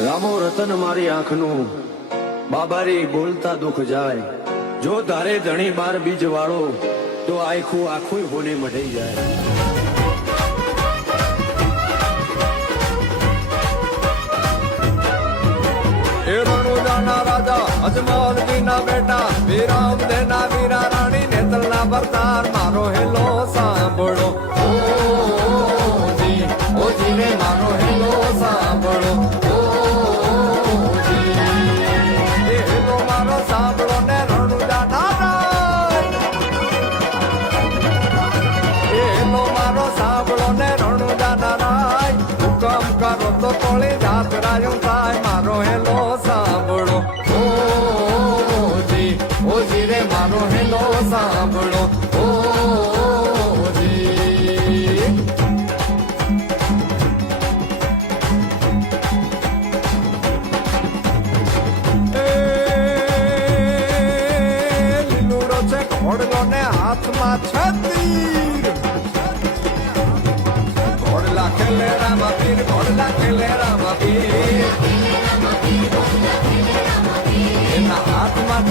રામો રતન મારી આંખનું બાબારી બોલતા દુઃખ જાય જો તારે ધણી બાર બીજ વાળો તો આખું આખું હોને મઢાઈ જાય રણુજાના રાજા અજમલજીના બેટા વીરામ દેના વીરા રાણી નેતલના ભરતાર મારો હેલો સાંભળો ઓજી રે મારો હેલો સાંભળો હેલો મારો સાંભળો ને રણુજાના રાય હેલો મારો સાંભળો ને રણુજાના રાય હુકમ કરો તો કોળી જાત રાયું થાય મારો હેલો સાંભળો ઓજી રે મારો હેલો સાંભળો લીલુડો છે ઘોડલો ને હાથમાં છત્રી ઘોડલા ખેલે રામા પીર ઘોડલા ખેલે રામા પીર એના હાથમાં